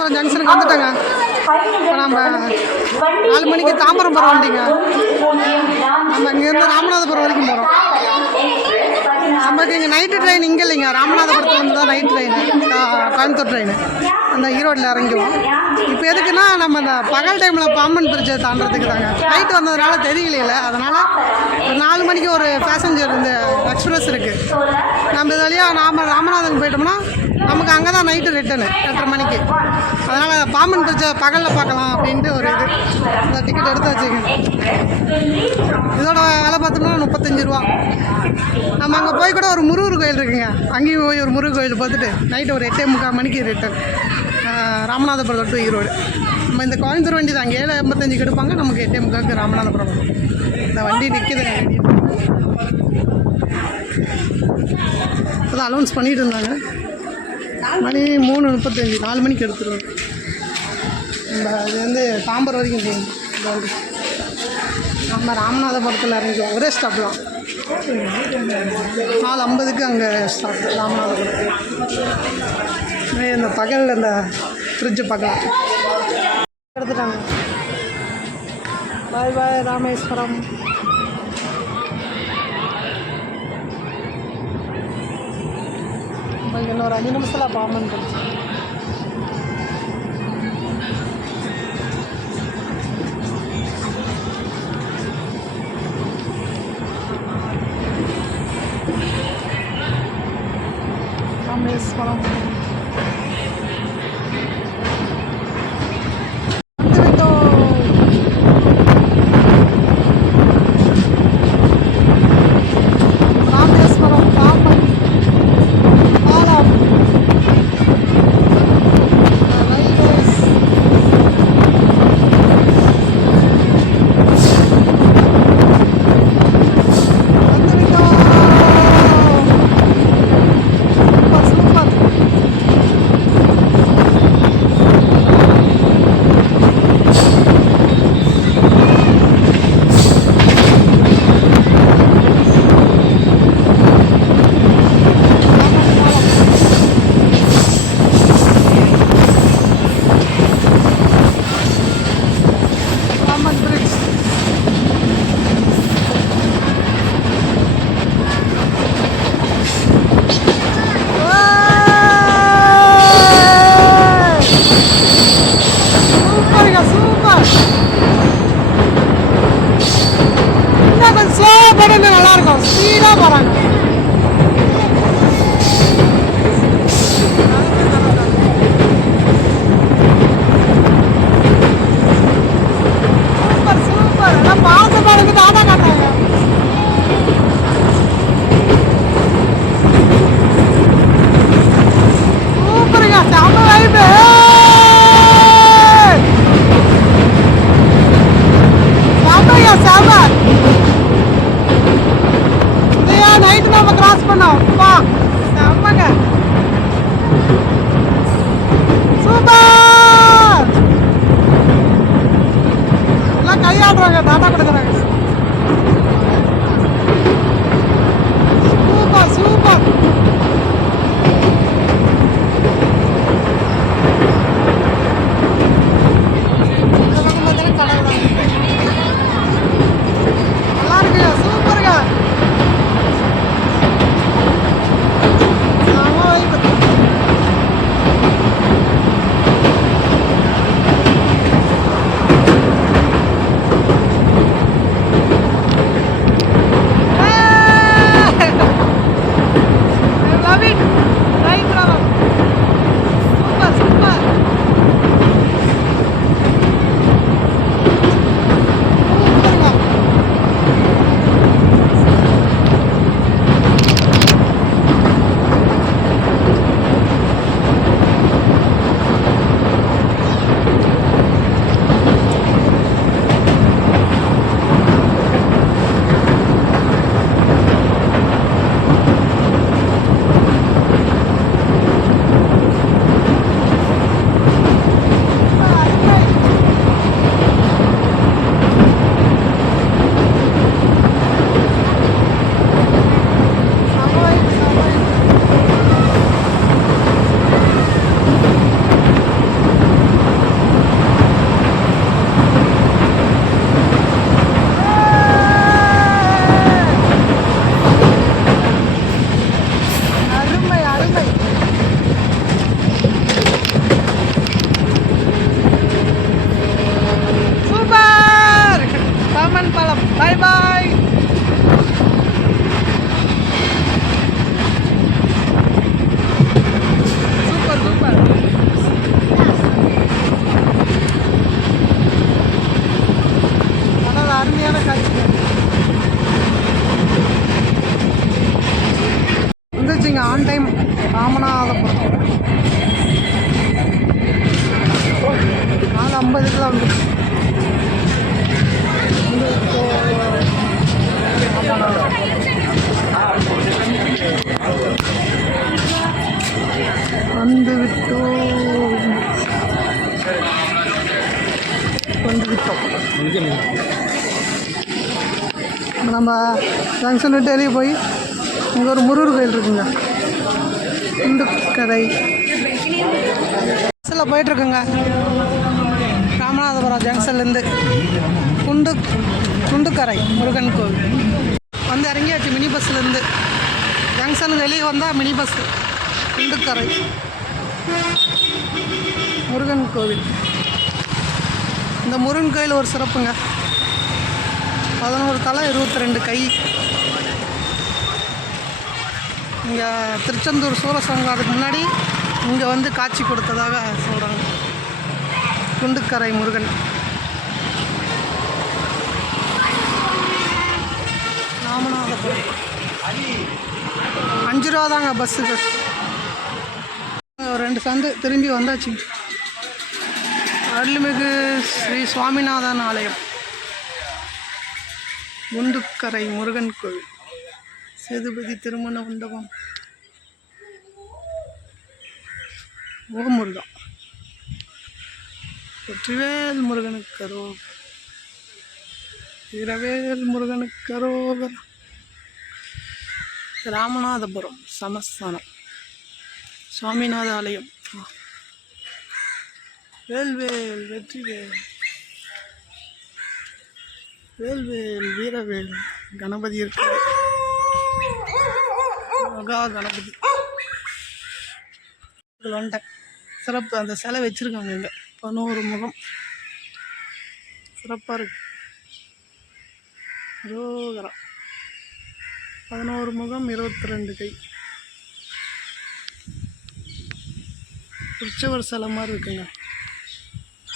ராமேஸ்வரம் ஜங்ஷனுக்கு வந்துட்டேங்க. இப்போ நம்ம 4 மணிக்கு தாம்பரம் போகிற வண்டிங்க. நம்ம இங்கேருந்து ராமநாதபுரம் வரைக்கும் போகிறோம். நமக்கு இங்கே நைட்டு ட்ரெயின் இங்கே இல்லைங்க, ராமநாதபுரத்தில் வந்து தான் நைட் ட்ரெயின், கோயம்புத்தூர் ட்ரெயின் அந்த ஈரோட்டில் இறங்குவோம். இப்போ எதுக்குன்னா நம்ம இந்த பகல் டைமில் பாம்பன் பிரிட்ஜை தாண்டறதுக்கு தாங்க. நைட்டு வந்ததுனால தெரியல, அதனால் ஒரு 4 மணிக்கு ஒரு பேசஞ்சர் இந்த எக்ஸ்பிரஸ் இருக்குது. நம்ம இது வழியாக ராமநாதன் போயிட்டோம்னா நமக்கு அங்கே தான் நைட்டு ரிட்டனு 8:30 மணிக்கு. அதனால் பாம்பன் பிரிட்ஜை பகலில் பார்க்கலாம் அப்படின்ட்டு ஒரு இது இந்த டிக்கெட் எடுத்து வச்சுக்கோங்க. இதோட விலை பார்த்தோம்னா 35 ரூபா. நம்ம அங்கே போய் கூட ஒரு முருகர் கோயில் இருக்குங்க, அங்கேயும் போய் ஒரு முருகர் கோயில் பார்த்துட்டு நைட்டு ஒரு 8:45 மணிக்கு ரிட்டன் ராமநாதபுரம் டு ஈரோடு. நம்ம இந்த கோயம்புத்தூர் வண்டி தான், அங்கே 7:55 எடுப்பாங்க, நமக்கு 8:45 ராமநாதபுரம். இந்த வண்டி நிற்கிதுங்க, இப்போதான் அலௌன்ஸ் பண்ணிகிட்டு இருந்தாங்க. மணி 3:35, 4 மணிக்கு எடுத்துருவோம். நம்ம இது வந்து தாம்பரம் வரைக்கும் போகும். இந்த வண்டி நம்ம ராமநாதபுரத்தில் இறங்கிக்குவோம், ஒரே ஸ்டாப் தான். 4:50க்கு அங்கே ஸ்டாப் ராமநாதபுரத்தில். இந்த பகல் அந்த ஃப்ரிட்ஜு பார்க்கலாம். எடுத்துட்டாங்க. பாய் பாய் ராமேஸ்வரம். இன்னொரு 5 நிமிஷத்தில் பாம்பன் போச்சு. ராமேஸ்வரம் நல்லா இருக்கும், ஸ்பீடாக போகிறாங்க. சூப்பர் சூப்பர், எல்லாம் பார்த்து பாருங்க, தாத்தா காட்டுறாங்க. சூப்பருங்க, செம்ம வைப்பு. செம்ம ராமநாதபுரம் 4:50 கிலோமீட்டர். நம்ம ஜங்ஷன் விட்டு வெளியே போய் இங்கே ஒரு முருகர் கோயில் இருக்குங்க, குண்டுக்கரை பஸ்ஸில் போயிட்டுருக்குங்க. ராமநாதபுரம் ஜங்ஷன்லேருந்து குண்டுக்கரை முருகன் கோவில் வந்து இறங்கியாச்சு. மினி பஸ்ஸுலேருந்து ஜங்ஷனுக்கு வெளியே வந்தால் மினி பஸ். குண்டுக்கரை முருகன் கோவில். இந்த முருகன் கோயில் ஒரு சிறப்புங்க. 11 தலை 22 கை. இங்கே திருச்செந்தூர் சூரசங்காரத்துக்கு முன்னாடி இங்கே வந்து காட்சி கொடுத்ததாக சொல்கிறாங்க. குண்டுக்கரை முருகன். ராமநாதபுரம் 5 ரூபா தாங்க பஸ்ஸுக்கு. 2 சந்து திரும்பி வந்தாச்சு. அருள்மிகு ஸ்ரீ சுவாமிநாதன் ஆலயம், குண்டுக்கரை முருகன் கோவில், சேதுபதி திருமண மண்டபம். ஓ முருகா, வெற்றிவேல் முருகனுக்கு அரோகரா, வீரவேல் முருகனுக்கு அரோகரா. ராமநாதபுரம் சமஸ்தானம், சுவாமிநாத ஆலயம். வேல்வேல் வெற்றிவேல், வேல்வேல் வீரவேல். கணபதி இருக்காரு, மகா கணபதி. வந்துட்டேன். சிறப்பு அந்த சிலை வச்சுருக்காங்க இங்கே. 11 முகம் சிறப்பாக இருக்கு. ரோகரா 11 முகம் 22 கை. உற்சவர் சிலை மாதிரி இருக்குங்க,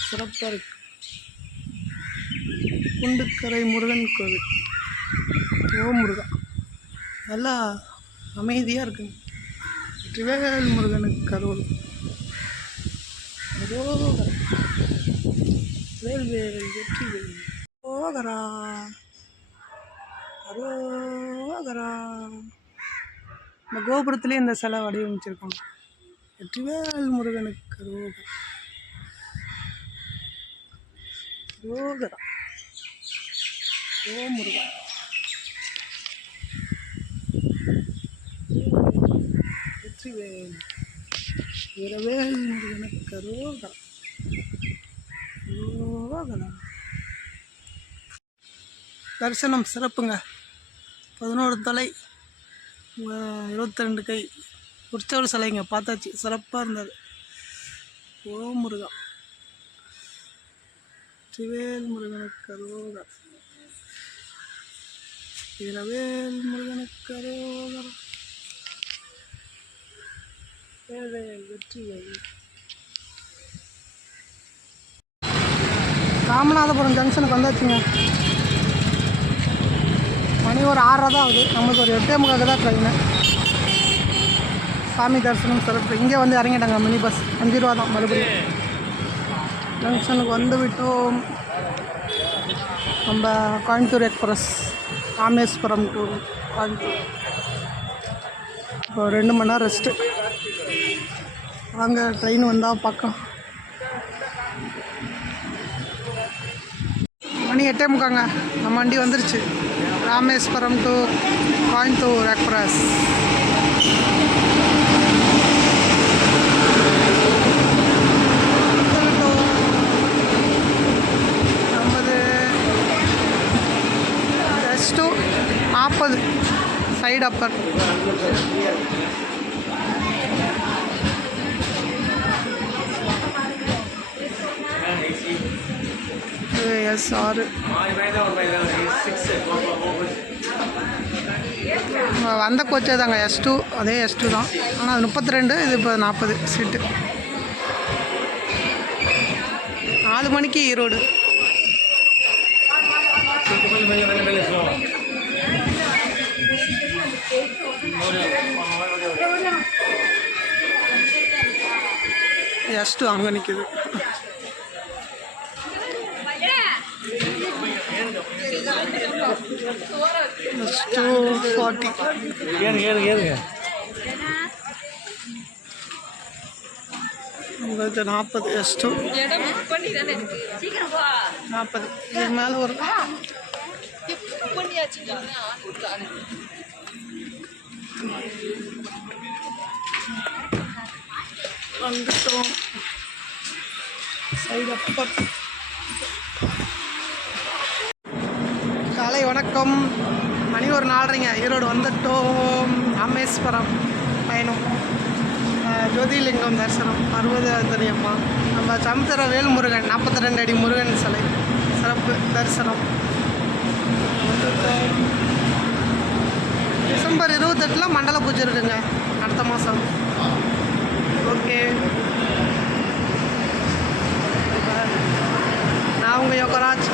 சிறப்பாக இருக்கு. குண்டுக்கரை முருகன் கோவில். ஓ முருகா, நல்லா அமைதியாக இருக்குங்க. வெற்றிவேல் முருகனுக்கு அருள். அரோகரா, வேல்வேல் வெற்றிவேல். ஓகரா அரோகரா. இந்த கோபுரத்துலேயே இந்த சிலை வடிவமைச்சிருக்காங்க. வெற்றிவேல் முருகனுக்கு அரோகரா. அரோகரா. ஓ முருகா, வெற்றிவேல் வீரவேல் முருகனுக்கு அரோகரா. அரோகரா. தரிசனம் சிறப்புங்க. 11 தலை 22 கை உற்சவர் சிலைங்க பார்த்தாச்சு, சிறப்பாக இருந்தது. ஓ முருகா, வெற்றிவேல் முருகனுக்கு அரோகரா. வீரவேல் முருகனுக்கு அரோகரா. வேல்வேல் வெற்றிவேல். ராமநாதபுரம் ஜங்ஷனுக்கு வந்தாச்சுங்க. மணி ஒரு 6:30 தான் ஆகுது. நமக்கு ஒரு 8:45 தான் ட்ரெயினு. சாமி தரிசனம் சிறப்பு. இங்கே வந்து இறங்கிட்டாங்க மினி பஸ். 5 ரூபா தான். மறுபடியும் ஜங்ஷனுக்கு வந்து விட்டோம். நம்ம கோயம்புத்தூர் எக்ஸ்பிரஸ் ராமேஸ்வரம் டு கோயம்புத்தூர். இப்போ 2 மணி நேரம் ரெஸ்ட்டு. வாங்க ட்ரெயின் வந்தால் பார்க்கலாம். மணி 8:45ங்க. நம்ம வண்டி வந்துருச்சு. Rameswaram to Coimbatore express. நமது S240 சைடு அப்பர். S6 வந்த கோச்சே தாங்க. S2 அதே S2 தான். ஆனால் அது 32, இது இப்போ 40 சீட்டு. 4 மணிக்கு ஈரோடு. S2 அங்கே நிற்குது. S240 ஏறுங்க 40 S2 40 இது மேலே வரும். வந்துட்டோம் சைடு அப்பர். காலை வணக்கம். மணி ஒரு 4:30 ஈரோடு வந்துட்டோம். ராமேஸ்வரம் பயணம், ஜோதிலிங்கம் தரிசனம், 60 அம்மா, நம்ம சமுத்திர வேல்முருகன் 42 அடி முருகன் சிலை சிறப்பு தரிசனம். டிசம்பர் 28 மண்டல பூஜை இருக்குங்க, அடுத்த மாதம். ஓகே, நான் உங்கள் யோகராஜ்.